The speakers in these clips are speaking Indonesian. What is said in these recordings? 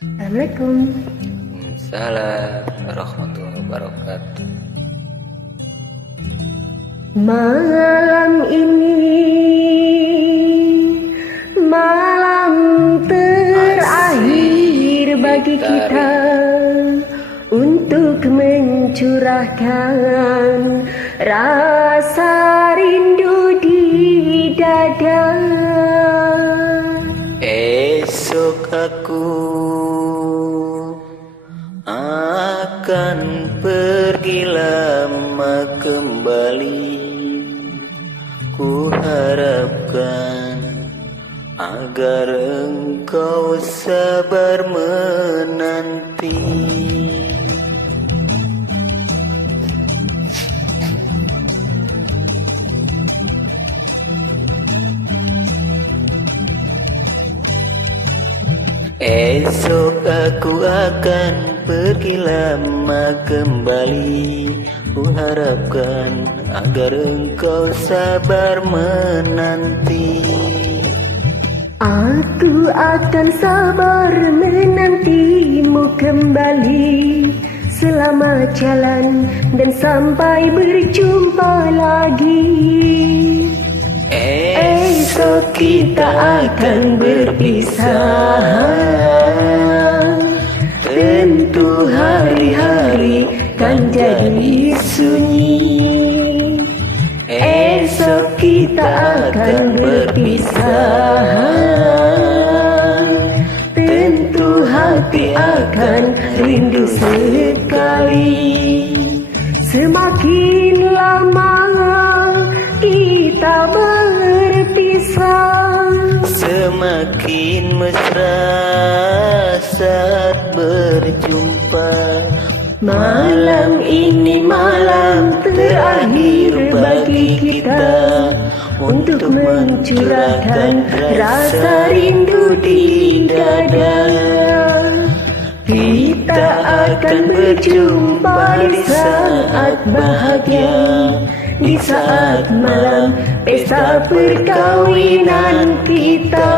Assalamualaikum. Salam warahmatullahi wabarakatuh. Malam ini malam terakhir bagi kita untuk mencurahkan rasa rindu di dada. Esok aku akan pergi lama kembali. Ku harapkan agar engkau sabar menanti. Esok aku akan pergi lama kembali. Ku harapkan agar engkau sabar menanti. Aku akan sabar menantimu kembali selama jalan dan sampai berjumpa lagi. Esok kita akan berpisah. Tentu hari-hari kan jadi sunyi. Esok kita akan berpisah. Tentu hati akan rindu sekali. Semakin lama kita berpisah, semakin mesra saat berjumpa. Malam ini malam terakhir bagi kita untuk mencurahkan rasa rindu di dada. Kita akan berjumpa di saat bahagia, di saat malam pesta perkawinan kita.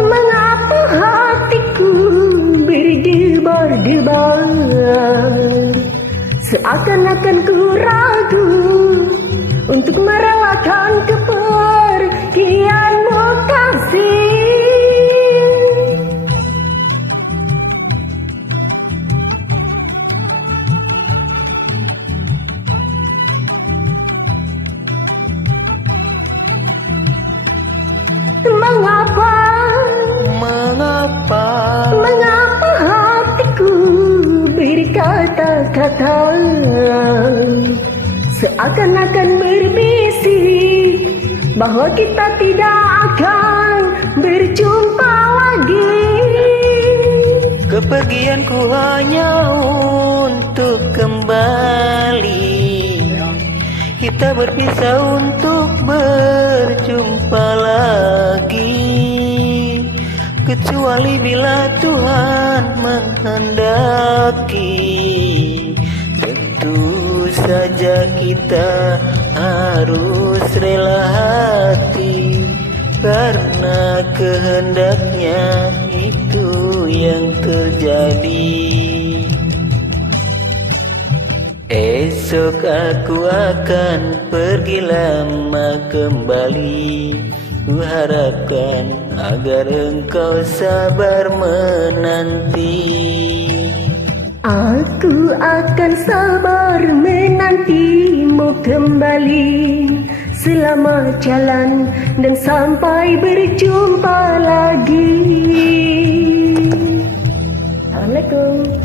Mengapa hatiku berdebar-debar, seakan-akan ku ragu untuk merelakan kepergianmu kasih. Mengapa hatiku berkata-kata, seakan-akan berbisik bahwa kita tidak akan berjumpa lagi. Kepergianku hanya untuk kembali, kita berpisah untuk berjumpa lagi. Kecuali bila Tuhan menghendaki, tentu saja kita harus rela hati, karena kehendaknya itu yang terjadi. Esok aku akan pergi lama kembali. Ku harapkan agar engkau sabar menanti. Aku akan sabar menantimu kembali selama jalan dan sampai berjumpa lagi. Assalamualaikum.